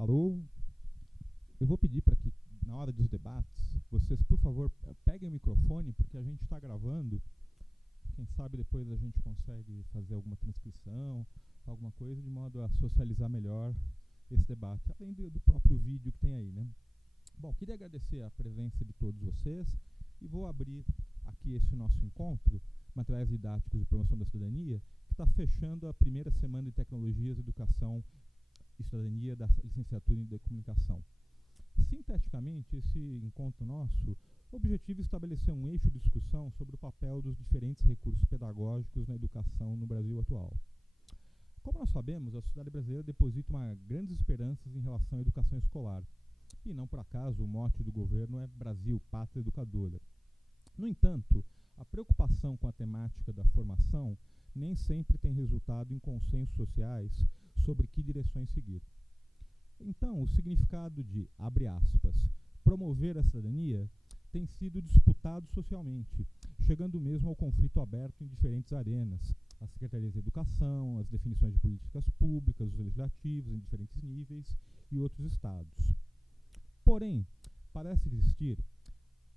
Alô? Eu vou pedir para que, na hora dos debates, vocês, por favor, peguem o microfone, porque a gente está gravando. Quem sabe depois a gente consegue fazer alguma transcrição, alguma coisa, de modo a socializar melhor esse debate, além do próprio vídeo que tem aí, né? Bom, queria agradecer a presença de todos vocês e vou abrir aqui esse nosso encontro, Materiais Didáticos de Promoção da Cidadania, que está fechando a primeira semana de Tecnologias, Educação e Cidadania da Licenciatura em Comunicação. Sinteticamente, esse encontro nosso, o objetivo é estabelecer um eixo de discussão sobre o papel dos diferentes recursos pedagógicos na educação no Brasil atual. Como nós sabemos, a sociedade brasileira deposita grandes esperanças em relação à educação escolar. E não por acaso o mote do governo é Brasil, Pátria Educadora. No entanto, a preocupação com a temática da formação nem sempre tem resultado em consensos sociais sobre que direções seguir. Então, o significado de, abre aspas, promover a cidadania tem sido disputado socialmente, chegando mesmo ao conflito aberto em diferentes arenas, as secretarias de educação, as definições de políticas públicas, os legislativos em diferentes níveis e outros estados. Porém, parece existir,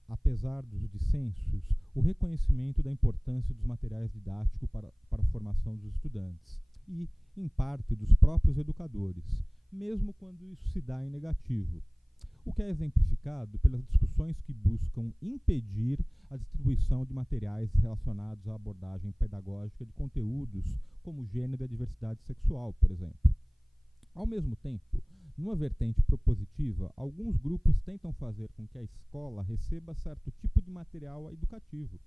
apesar dos dissensos, o reconhecimento da importância dos materiais didáticos para a formação dos estudantes e, em parte, dos próprios educadores, mesmo quando isso se dá em negativo, o que é exemplificado pelas discussões que buscam impedir a distribuição de materiais relacionados à abordagem pedagógica de conteúdos como gênero e a diversidade sexual, por exemplo. Ao mesmo tempo, numa vertente propositiva, alguns grupos tentam fazer com que a escola receba certo tipo de material educativo,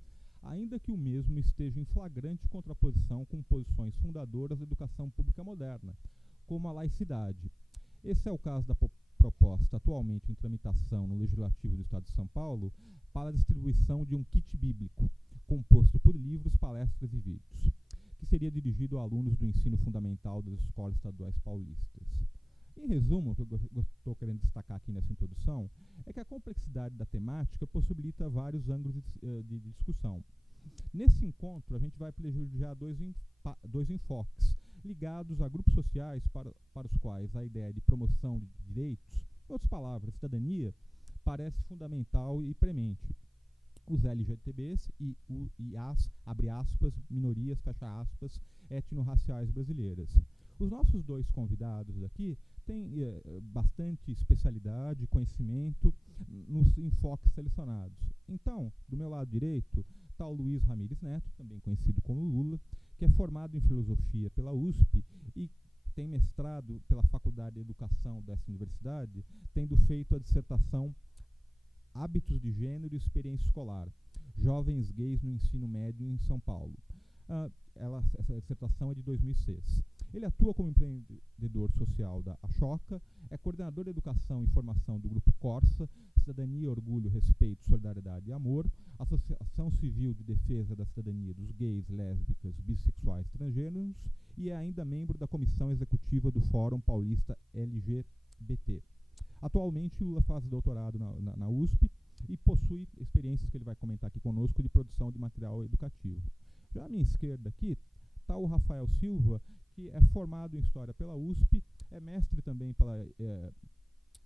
ainda que o mesmo esteja em flagrante contraposição com posições fundadoras da educação pública moderna, como a laicidade. Esse é o caso da proposta atualmente em tramitação no Legislativo do Estado de São Paulo para a distribuição de um kit bíblico, composto por livros, palestras e vídeos, que seria dirigido a alunos do ensino fundamental das escolas estaduais paulistas. Em resumo, o que eu estou querendo destacar aqui nessa introdução é que a complexidade da temática possibilita vários ângulos de discussão. Nesse encontro, a gente vai privilegiar dois enfoques, ligados a grupos sociais para os quais a ideia de promoção de direitos, em outras palavras, cidadania, parece fundamental e premente. Os LGBTs e as, abre aspas, minorias, fecha aspas, etnorraciais brasileiras. Os nossos dois convidados aqui têm bastante especialidade e conhecimento nos enfoques selecionados. Então, do meu lado direito, está o Luiz Ramires Neto, também conhecido como Lula, que é formado em Filosofia pela USP e tem mestrado pela Faculdade de Educação dessa universidade, tendo feito a dissertação Hábitos de Gênero e Experiência Escolar, Jovens Gays no Ensino Médio em São Paulo. Essa dissertação é de 2006. Ele atua como empreendedor social da Ashoka, é coordenador de educação e formação do Grupo Corsa, Cidadania, Orgulho, Respeito, Solidariedade e Amor, Associação Civil de Defesa da Cidadania dos Gays, Lésbicas, Bissexuais e Transgêneros, e é ainda membro da Comissão Executiva do Fórum Paulista LGBT. Atualmente, Lula faz doutorado na USP e possui experiências que ele vai comentar aqui conosco de produção de material educativo. Já à minha esquerda aqui está o Rafael Silva, que é formado em História pela USP, é mestre também pela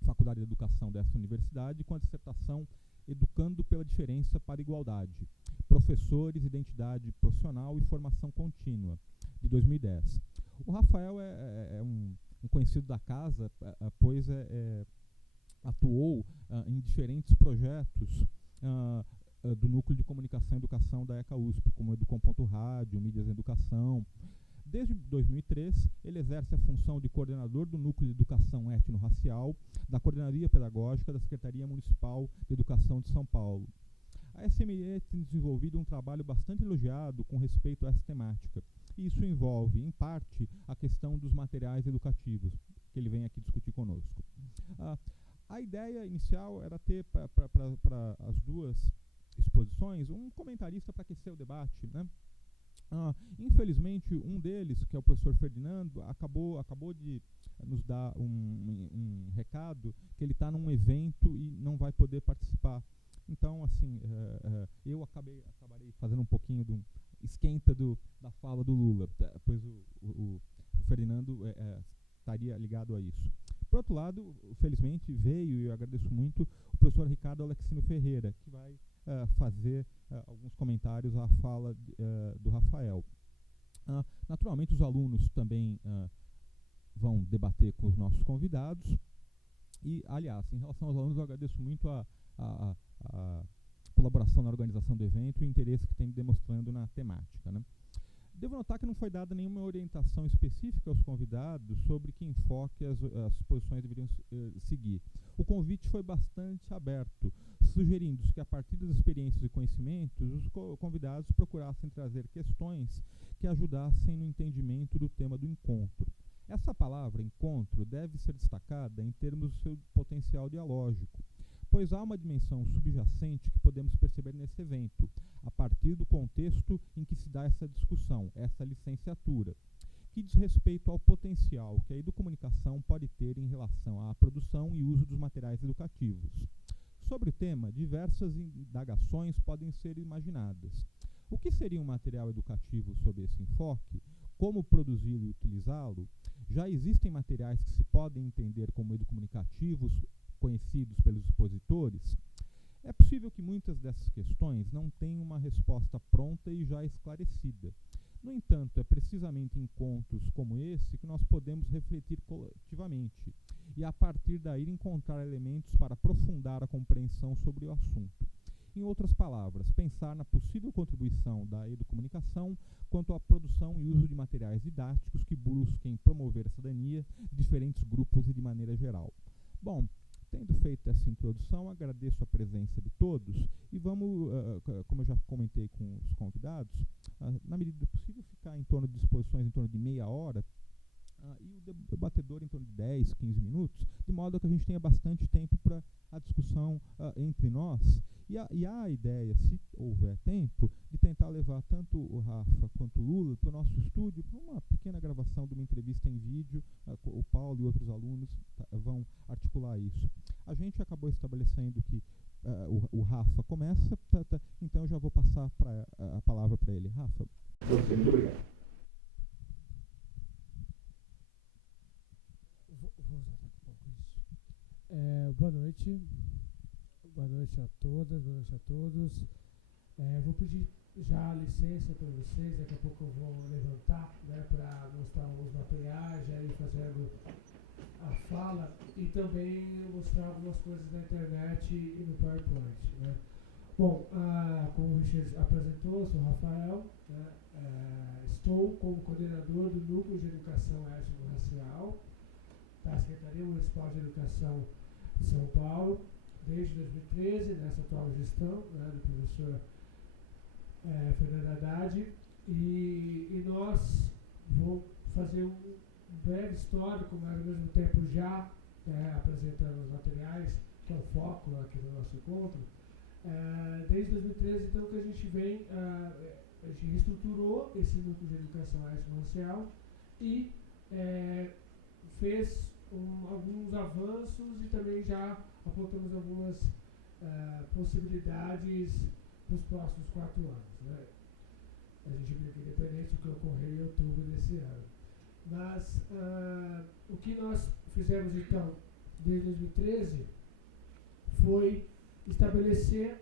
Faculdade de Educação dessa universidade, com a dissertação Educando pela Diferença para a Igualdade, Professores, Identidade Profissional e Formação Contínua, de 2010. O Rafael é um conhecido da casa, pois atuou em diferentes projetos do Núcleo de Comunicação e Educação da ECA USP, como Educom.rádio, Mídias em Educação. Desde 2003, ele exerce a função de coordenador do Núcleo de Educação Etnorracial da Coordenadoria Pedagógica da Secretaria Municipal de Educação de São Paulo. A SME tem desenvolvido um trabalho bastante elogiado com respeito a essa temática. E isso envolve, em parte, a questão dos materiais educativos, que ele vem aqui discutir conosco. A ideia inicial era ter para as duas exposições um comentarista para aquecer o debate, né? Infelizmente, um deles, que é o professor Ferdinando, acabou de nos dar um recado que ele está num evento e não vai poder participar. Então, assim, eu acabarei fazendo um pouquinho do esquenta da fala do Lula, pois o Ferdinando estaria ligado a isso. Por outro lado, felizmente veio, e eu agradeço muito, o professor Ricardo Alexino Ferreira, que vai fazer alguns comentários à fala do Rafael. Naturalmente, os alunos também vão debater com os nossos convidados. E, aliás, em relação aos alunos, eu agradeço muito a colaboração na organização do evento e o interesse que tem demonstrando na temática, né? Devo notar que não foi dada nenhuma orientação específica aos convidados sobre que enfoque as exposições deveriam seguir. O convite foi bastante aberto, sugerindo-se que, a partir das experiências e conhecimentos, os convidados procurassem trazer questões que ajudassem no entendimento do tema do encontro. Essa palavra, encontro, deve ser destacada em termos do seu potencial dialógico, pois há uma dimensão subjacente que podemos perceber nesse evento, a partir do contexto em que se dá essa discussão, essa licenciatura, que diz respeito ao potencial que a educomunicação pode ter em relação à produção e uso dos materiais educativos. Sobre o tema, diversas indagações podem ser imaginadas. O que seria um material educativo sob esse enfoque? Como produzi-lo e utilizá-lo? Já existem materiais que se podem entender como educomunicativos, conhecidos pelos expositores? É possível que muitas dessas questões não tenham uma resposta pronta e já esclarecida. No entanto, é precisamente em encontros como esse que nós podemos refletir coletivamente e, a partir daí, encontrar elementos para aprofundar a compreensão sobre o assunto. Em outras palavras, pensar na possível contribuição da educomunicação quanto à produção e uso de materiais didáticos que busquem promover a cidadania de diferentes grupos e de maneira geral. Bom, tendo feito essa introdução, agradeço a presença de todos e vamos, como eu já comentei com os convidados, na medida do possível, ficar em torno de exposições em torno de meia hora e o debatedor em torno de 10, 15 minutos, de modo que a gente tenha bastante tempo para a discussão entre nós. E há a ideia, se houver tempo, de tentar levar tanto o Rafa quanto o Lula para o nosso estúdio para uma pequena gravação de uma entrevista em vídeo. O Paulo e outros alunos vão articular isso. A gente acabou estabelecendo que o Rafa começa, então eu já vou passar a palavra para ele. Rafa. Muito obrigado. Boa noite. Boa noite a todas, boa noite a todos. Vou pedir já licença para vocês, daqui a pouco eu vou levantar, né, para mostrar os materiais, já ir fazendo a fala e também mostrar algumas coisas na internet e no PowerPoint, né. Bom, como o Richard apresentou, sou o Rafael, né, estou como coordenador do Núcleo de Educação Étnico-Racial da Secretaria Municipal de Educação de São Paulo, desde 2013, nessa atual gestão, né, do professor Fernando Haddad, e nós vamos fazer um breve histórico, mas ao mesmo tempo já apresentando os materiais, que é o foco aqui do nosso encontro. Desde 2013, então, que a gente vem, a gente reestruturou esse núcleo de educação étnico-racial e fez alguns avanços e também já apontamos algumas possibilidades para os próximos 4 anos, né? A gente brinca independente do que ocorrer em outubro desse ano. Mas o que nós fizemos então desde 2013 foi estabelecer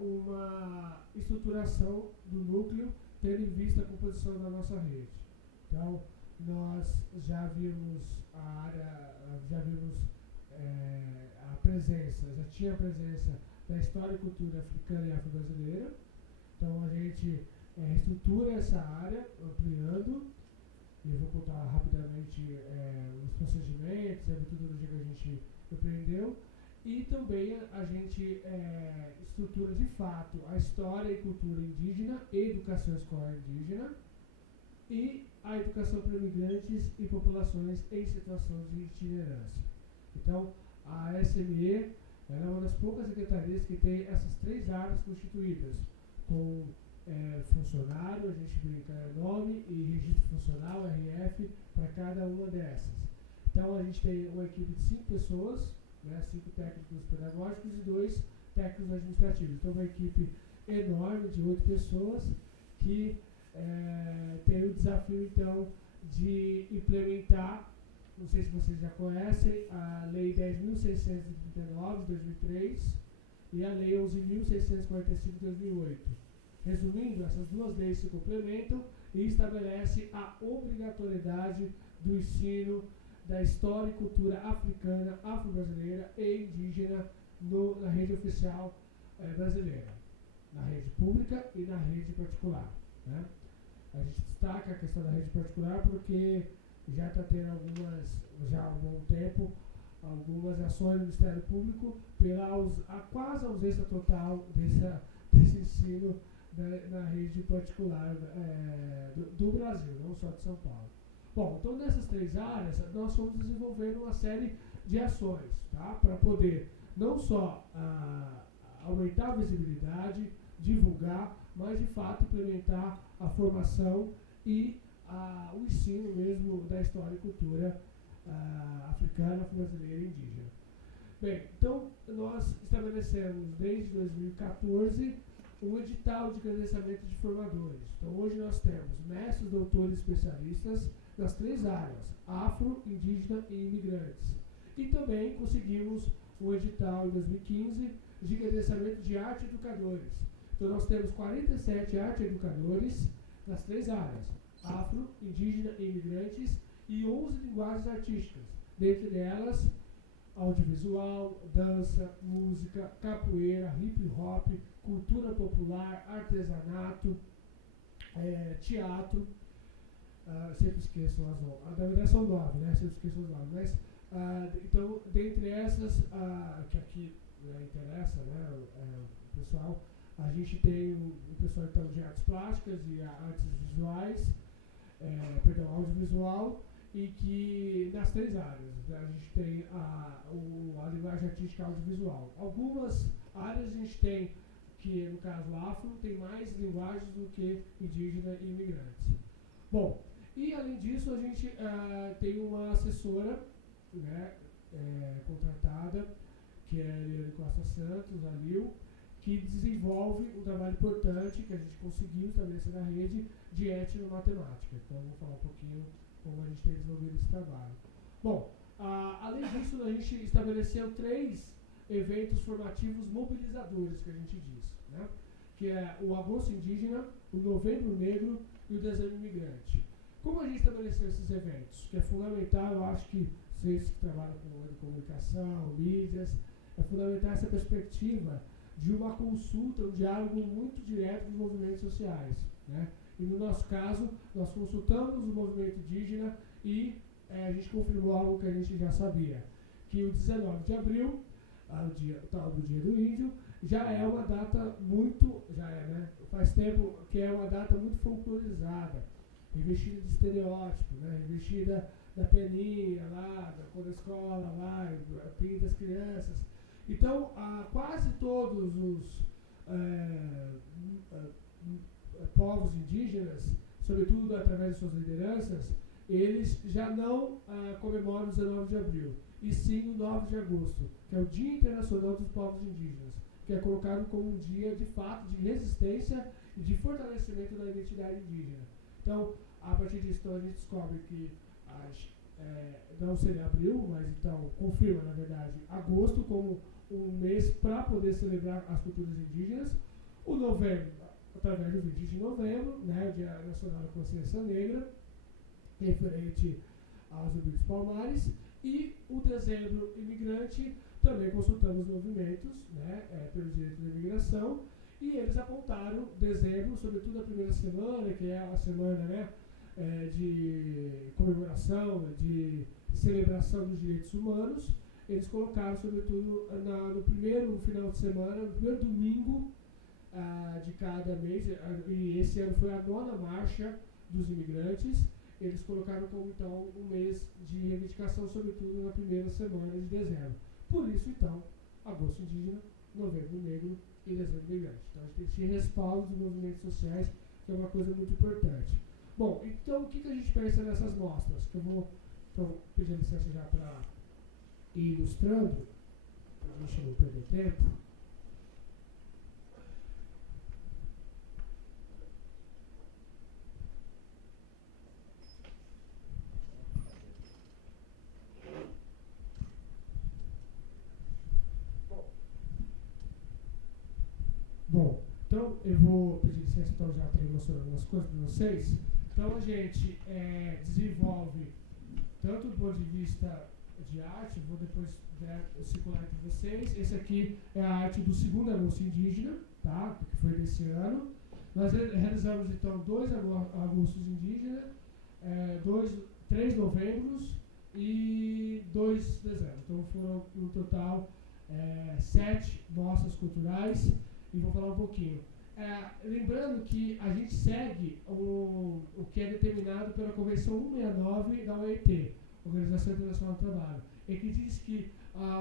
uma estruturação do núcleo tendo em vista a composição da nossa rede. Então, nós já vimos a área, já vimos a presença, já tinha a presença da história e cultura africana e afro-brasileira. Então a gente estrutura essa área, ampliando, e eu vou contar rapidamente os procedimentos, a metodologia que a gente empreendeu, e também a gente estrutura de fato a história e cultura indígena e educação escolar indígena, e a educação para imigrantes e populações em situação de itinerância. Então, a SME é uma das poucas secretarias que tem essas 3 áreas constituídas, com funcionário, a gente brinca nome e registro funcional, RF, para cada uma dessas. Então, a gente tem uma equipe de 5 pessoas, né, 5 técnicos pedagógicos e 2 técnicos administrativos. Então, uma equipe enorme de 8 pessoas que tem o desafio, então, de implementar não sei se vocês já conhecem, a Lei 10.639 de 2003 e a Lei 11.645 de 2008. Resumindo, essas duas leis se complementam e estabelecem a obrigatoriedade do ensino da história e cultura africana, afro-brasileira e indígena na rede oficial brasileira, na rede pública e na rede particular, né? A gente destaca a questão da rede particular porque já está tendo já há algum tempo, algumas ações do Ministério Público pela quase ausência total desse ensino na rede particular do Brasil, não só de São Paulo. Bom, então nessas três áreas nós fomos desenvolvendo uma série de ações, tá? Para poder não só aumentar a visibilidade, divulgar, mas de fato implementar a formação e o ensino mesmo da história e cultura africana, afro-brasileira e indígena. Bem, então nós estabelecemos desde 2014 um edital de credenciamento de formadores. Então hoje nós temos mestres, doutores e especialistas nas três áreas, afro, indígena e imigrantes. E também conseguimos um edital em 2015 de credenciamento de arte educadores. Então nós temos 47 arte educadores nas três áreas, afro, indígena e imigrantes, e 11 linguagens artísticas, dentre elas audiovisual, dança, música, capoeira, hip hop, cultura popular, artesanato, teatro, sempre esqueço as 9, na verdade são 9, né? Sempre esqueço as 9, mas então, dentre essas, que aqui interessa, né, o pessoal, a gente tem o pessoal então, de artes plásticas e artes visuais, audiovisual, e que nas três áreas, né, a gente tem a linguagem artística audiovisual. Algumas áreas a gente tem, que no caso afro, tem mais linguagens do que indígena e imigrantes. Bom, e além disso a gente tem uma assessora, né, contratada, que é a Eliane Costa Santos, a Lil, que desenvolve um trabalho importante que a gente conseguiu estabelecer na rede de etnomatemática. Então, eu vou falar um pouquinho como a gente tem desenvolvido esse trabalho. Bom, além disso, a gente estabeleceu 3 eventos formativos mobilizadores, que a gente diz, né? Que é o Agosto Indígena, o Novembro Negro e o Dezembro Imigrante. Como a gente estabeleceu esses eventos? Que é fundamental, eu acho que vocês que trabalham com comunicação, mídias, é fundamental essa perspectiva de uma consulta, um diálogo muito direto dos movimentos sociais, né? E no nosso caso, nós consultamos o movimento indígena e a gente confirmou algo que a gente já sabia, que o 19 de abril, o tal do Dia do Índio, já é uma data muito, né? Faz tempo que é uma data muito folclorizada, revestida de estereótipo, né? Revestida da peninha lá, da cor da escola lá, pinta as crianças. Então, quase todos os povos indígenas, sobretudo através de suas lideranças, eles já não comemoram o 19 de abril, e sim o 9 de agosto, que é o Dia Internacional dos Povos Indígenas, que é colocado como um dia de fato de resistência e de fortalecimento da identidade indígena. Então, a partir disso, então, a gente descobre que não seria abril, mas então confirma, na verdade, agosto como um mês para poder celebrar as culturas indígenas. O novembro, através do 20 de novembro, né, o Dia Nacional da Consciência Negra, referente aos Zumbi dos Palmares, e o dezembro imigrante, também consultamos movimentos, né, pelo direito da imigração, e eles apontaram dezembro, sobretudo a primeira semana, que é a semana, né, de comemoração, de celebração dos direitos humanos. Eles colocaram, sobretudo, no primeiro final de semana, no primeiro domingo de cada mês, e esse ano foi a 9ª marcha dos imigrantes. Eles colocaram como, então, um mês de reivindicação, sobretudo na primeira semana de dezembro. Por isso, então, agosto indígena, novembro negro e dezembro imigrante. Então, a gente tem esse respaldo dos movimentos sociais, que é uma coisa muito importante. Bom, então, o que a gente pensa nessas mostras? Que eu vou pedir licença já para ir ilustrando, para a gente não perder tempo. eu vou pedir licença então já para mostrar algumas coisas para vocês. Então a gente desenvolve tanto do ponto de vista de arte, vou depois circular entre vocês. Esse aqui é a arte do segundo anúncio indígena, tá? Que foi desse ano. Nós realizamos então 2 anúncios indígenas, 3 novembros e 2 dezembro. Então foram no total 7 mostras culturais e vou falar um pouquinho. Lembrando que a gente segue o que é determinado pela Convenção 169 da OIT, Organização Internacional do Trabalho, em que diz que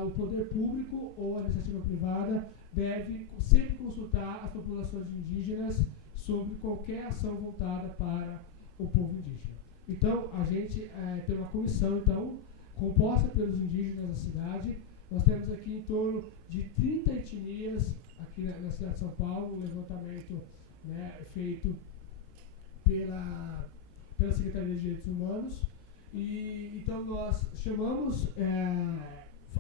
o poder público ou a iniciativa privada deve sempre consultar as populações indígenas sobre qualquer ação voltada para o povo indígena. Então, a gente tem uma comissão então, composta pelos indígenas da cidade. Nós temos aqui em torno de 30 etnias aqui na cidade de São Paulo, um levantamento, né, feito pela Secretaria de Direitos Humanos. E então nós chamamos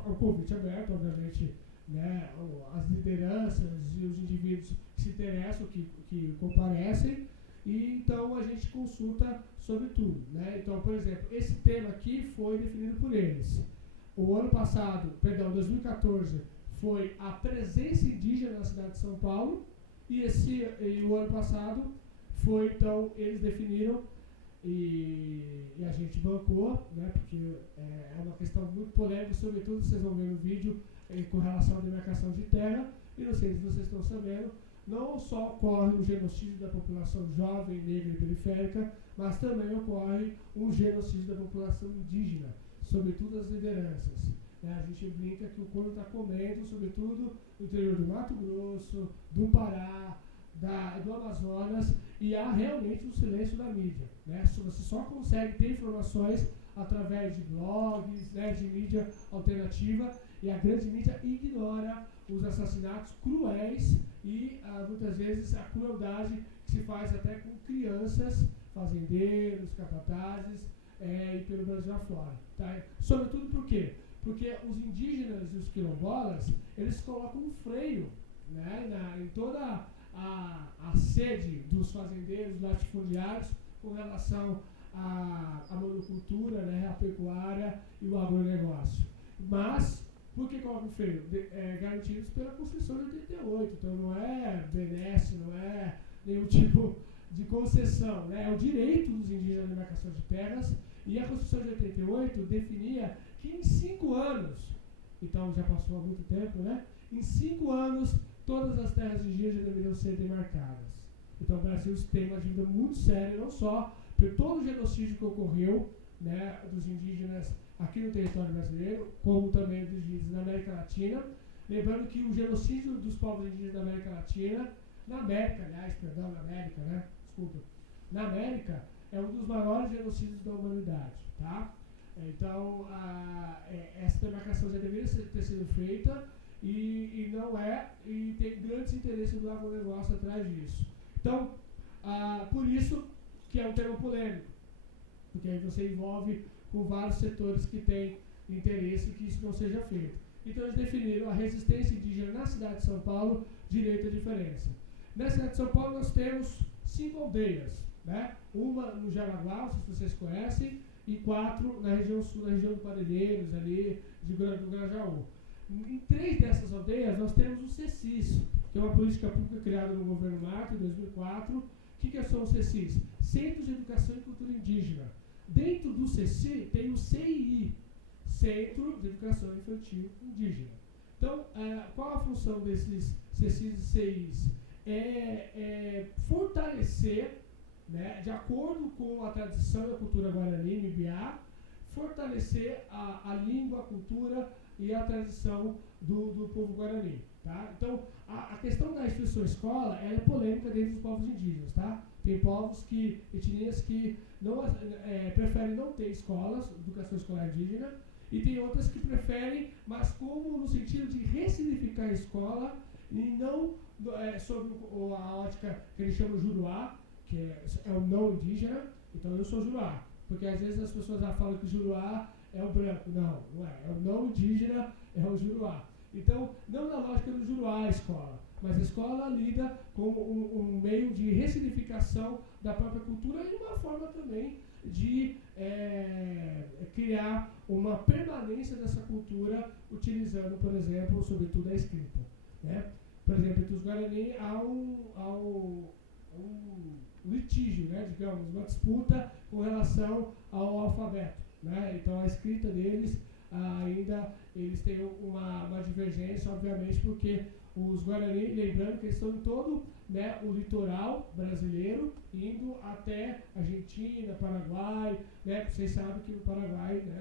o convite aberto, obviamente, né, as lideranças e os indivíduos que se interessam, que comparecem, e então a gente consulta sobre tudo, né? Então, por exemplo, esse tema aqui foi definido por eles. O ano passado, 2014, foi a presença indígena na cidade de São Paulo, e o ano passado foi, então, eles definiram e a gente bancou, né, porque é uma questão muito polêmica, sobretudo vocês vão ver no vídeo com relação à demarcação de terra, e não sei se vocês estão sabendo, não só ocorre o genocídio da população jovem, negra e periférica, mas também ocorre um genocídio da população indígena, sobretudo as lideranças. A gente brinca que o corno está comendo, sobretudo no interior do Mato Grosso, do Pará, do Amazonas, e há realmente um silêncio da mídia. Né? Você só consegue ter informações através de blogs, né, de mídia alternativa, e a grande mídia ignora os assassinatos cruéis e muitas vezes a crueldade que se faz até com crianças, fazendeiros, capatazes e pelo Brasil afora. Tá? Sobretudo por quê? Porque os indígenas e os quilombolas, eles colocam um freio, né, em toda a sede dos fazendeiros latifundiários com relação à monocultura, né, à pecuária e o agronegócio. Mas, por que colocam um freio? Garantidos pela Constituição de 88, então não é benesse, não é nenhum tipo de concessão, né? É o direito dos indígenas à demarcação de terras, e a Constituição de 88 definia que em 5 anos, então já passou há muito tempo, né? Em 5 anos, todas as terras indígenas deveriam ser demarcadas. Então o Brasil tem uma dívida muito séria, não só por todo o genocídio que ocorreu, né, dos indígenas aqui no território brasileiro, como também dos indígenas na América Latina. Lembrando que o genocídio dos povos indígenas na América Latina, na América, né? Desculpa. Na América, é um dos maiores genocídios da humanidade, tá? Então, essa demarcação já deveria ter sido feita e não é, e tem grandes interesses do agronegócio atrás disso. Então, por isso que é um tema polêmico, porque aí você envolve com vários setores que têm interesse que isso não seja feito. Então, eles definiram a resistência indígena na cidade de São Paulo, direito à diferença. Na cidade de São Paulo, nós temos 5 aldeias, né? Uma no Jaraguá, não sei se vocês conhecem, e 4 na região sul, na região do Parelheiros, ali do Grajaú. Em 3 dessas aldeias, nós temos o CECIS, que é uma política pública criada no governo Marta, em 2004. O que são os CECIS? Centros de Educação e Cultura Indígena. Dentro do CECI tem o CII, Centro de Educação Infantil Indígena. Então, qual a função desses CECIs e CIIs? Fortalecer, né, de acordo com a tradição e a cultura guarani, Mibiá, fortalecer a língua, a cultura e a tradição do povo guarani. Tá? Então, a questão da instituição escola é polêmica dentro dos povos indígenas. Tá? Tem povos etnias que não, preferem não ter escolas, educação escolar indígena, e tem outras que preferem, mas como no sentido de ressignificar a escola e não sobre a ótica que eles chamam de Juruá, que é o não indígena. Então eu sou Juruá, porque às vezes as pessoas já falam que o Juruá é o branco. Não é. É o não indígena, é o Juruá. Então, não na lógica do juruá a escola, mas a escola lida com um meio de ressignificação da própria cultura e uma forma também de criar uma permanência dessa cultura utilizando, por exemplo, sobretudo a escrita, né? Por exemplo, entre os Guarani há um litígio, né, digamos, uma disputa com relação ao alfabeto, né? Então a escrita deles ainda eles têm uma divergência, obviamente, porque os Guarani, lembrando que eles estão em todo, né, o litoral brasileiro, indo até Argentina, Paraguai, né? Vocês sabem que no Paraguai, né,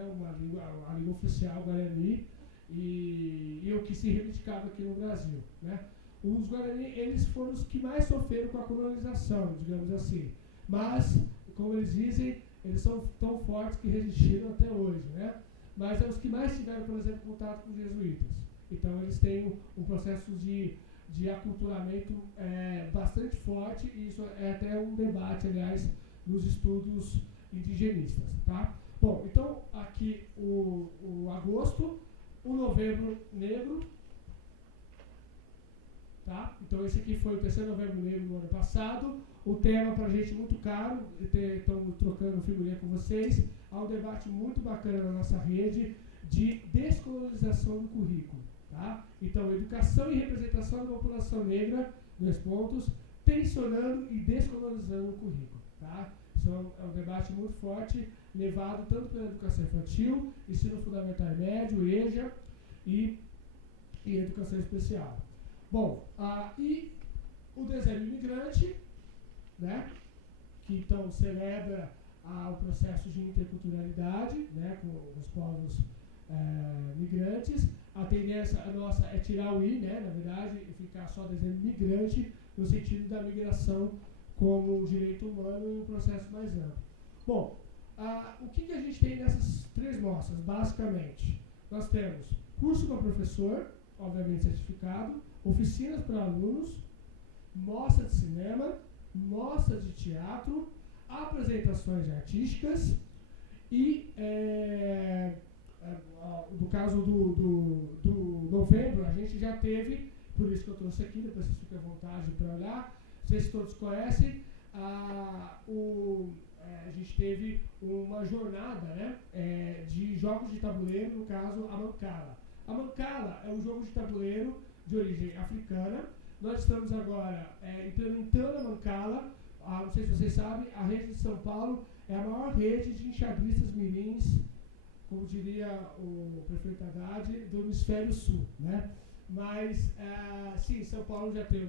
a língua oficial Guarani e o que se reivindicava aqui no Brasil, né? Os Guarani, eles foram os que mais sofreram com a colonização, digamos assim. Mas, como eles dizem, eles são tão fortes que resistiram até hoje, né? Mas é os que mais tiveram, por exemplo, contato com os jesuítas. Então, eles têm um processo de aculturamento bastante forte, e isso é até um debate, aliás, nos estudos indigenistas, tá? Bom, então, aqui o agosto, o novembro negro, tá? Então esse aqui foi o terceiro novembro negro do ano passado. O tema para a gente muito caro, estamos trocando figurinha com vocês. Há um debate muito bacana na nossa rede de descolonização do currículo, tá? Então, educação e representação da população negra, 2 pontos, tensionando e descolonizando o currículo, tá? Isso é um debate muito forte, levado tanto pela educação infantil, ensino fundamental e médio, EJA, e educação especial. Bom, e o dezembro imigrante, né, que então celebra o processo de interculturalidade, né, com os povos migrantes. A tendência nossa é tirar o I, né, na verdade, e ficar só dezembro migrante, no sentido da migração como um direito humano e um processo mais amplo. Bom, o que a gente tem nessas 3 mostras, basicamente? Nós temos curso para professor, obviamente certificado, oficinas para alunos, mostra de cinema, mostra de teatro, apresentações artísticas e, no caso do novembro, a gente já teve, por isso que eu trouxe aqui, depois vocês fiquem à vontade para olhar, não sei se todos conhecem, a gente teve uma jornada, né, de jogos de tabuleiro, no caso a Mancala. A Mancala é um jogo de tabuleiro de origem africana. Nós estamos agora implementando a Mancala. Não sei se vocês sabem, a rede de São Paulo é a maior rede de enxadristas mirins, como diria o prefeito Haddad, do hemisfério sul, né? Mas, sim, São Paulo já tem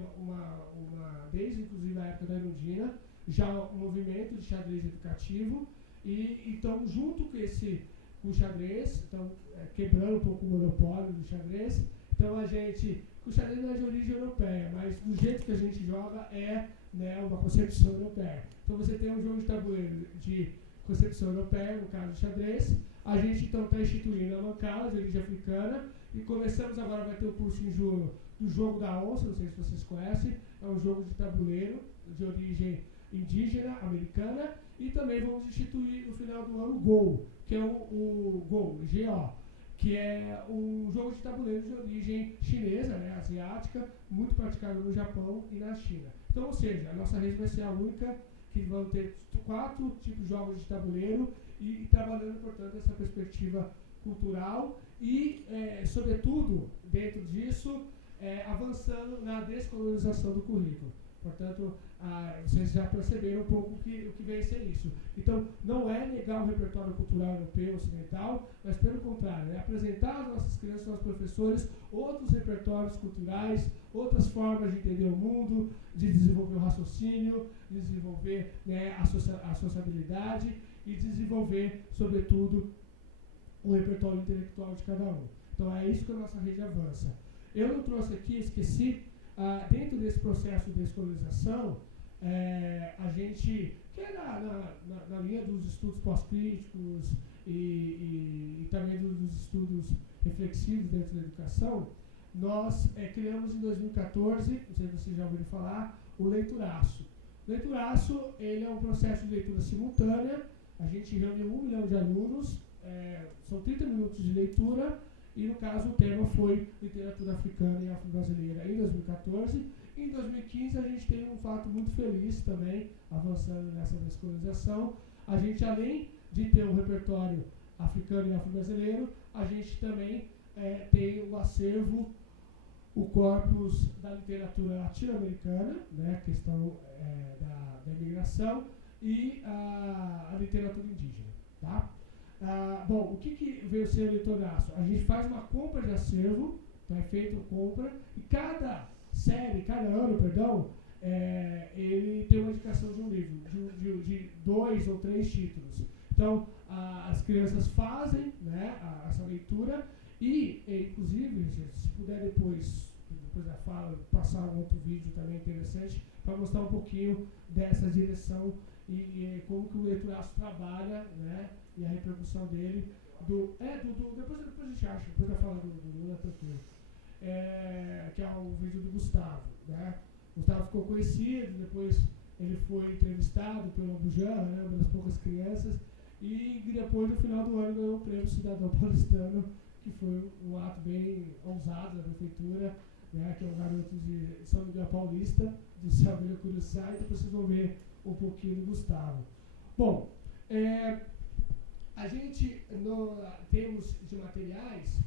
desde inclusive a época da Erundina, já um movimento de xadrez educativo, e então, junto com o xadrez, então, quebrando um pouco o monopólio do xadrez, então o xadrez não é de origem europeia, mas do jeito que a gente joga né, uma concepção europeia. Então você tem um jogo de tabuleiro de concepção europeia, no caso do xadrez, a gente então está instituindo a Mancala, de origem africana, e começamos agora, vai ter o curso em julho do Jogo da Onça, não sei se vocês conhecem, é um jogo de tabuleiro de origem indígena, americana, e também vamos instituir no final do ano o Go, que é o Go, G-O, que é um jogo de tabuleiro de origem chinesa, né, asiática, muito praticado no Japão e na China. Então, ou seja, a nossa rede vai ser a única que vão ter 4 tipos de jogos de tabuleiro e trabalhando, portanto, essa perspectiva cultural e, sobretudo, dentro disso, avançando na descolonização do currículo. Portanto, vocês já perceberam um pouco o que vem a ser isso. Então, não é negar o repertório cultural europeu, ocidental, mas, pelo contrário, é apresentar às nossas crianças, aos professores, outros repertórios culturais, outras formas de entender o mundo, de desenvolver o raciocínio, de desenvolver, né, a sociabilidade e desenvolver, sobretudo, o repertório intelectual de cada um. Então, é isso que a nossa rede avança. Eu não trouxe aqui, esqueci, dentro desse processo de descolonização, a gente, que é na linha dos estudos pós-críticos e também dos estudos reflexivos dentro da educação, nós criamos em 2014, não sei se vocês já ouviram falar, o Leituraço. O Leituraço, ele é um processo de leitura simultânea, a gente reúne 1 milhão de alunos, são 30 minutos de leitura, e no caso o tema foi literatura africana e afro-brasileira em 2014. Em 2015 a gente tem um fato muito feliz também, avançando nessa descolonização. A gente, além de ter um repertório africano e afro-brasileiro, a gente também tem o acervo, o corpus da literatura latino-americana, né, a questão da imigração, e a literatura indígena. Tá? Bom, o que veio ser o Litoraço? A gente faz uma compra de acervo, então é feita uma compra, e cada ano, ele tem uma indicação de um livro, de 2 ou 3 títulos. Então, as crianças fazem, né, essa leitura e, inclusive, se puder depois da fala, passar um outro vídeo também interessante, para mostrar um pouquinho dessa direção e como que o Leitoraço trabalha, né, e a repercussão dele. Depois a gente acha, depois da fala do Lula, tranquilo. Que é o vídeo do Gustavo. Né? Gustavo ficou conhecido, depois ele foi entrevistado pelo Abujan, né, uma das poucas crianças, e depois, no final do ano, ganhou o prêmio Cidadão Paulistano, que foi um ato bem ousado da prefeitura, né, que é um garoto de São Miguel Paulista, do Sabrina Curuçá, e depois vocês vão ver um pouquinho do Gustavo. Bom, a gente, temos de materiais,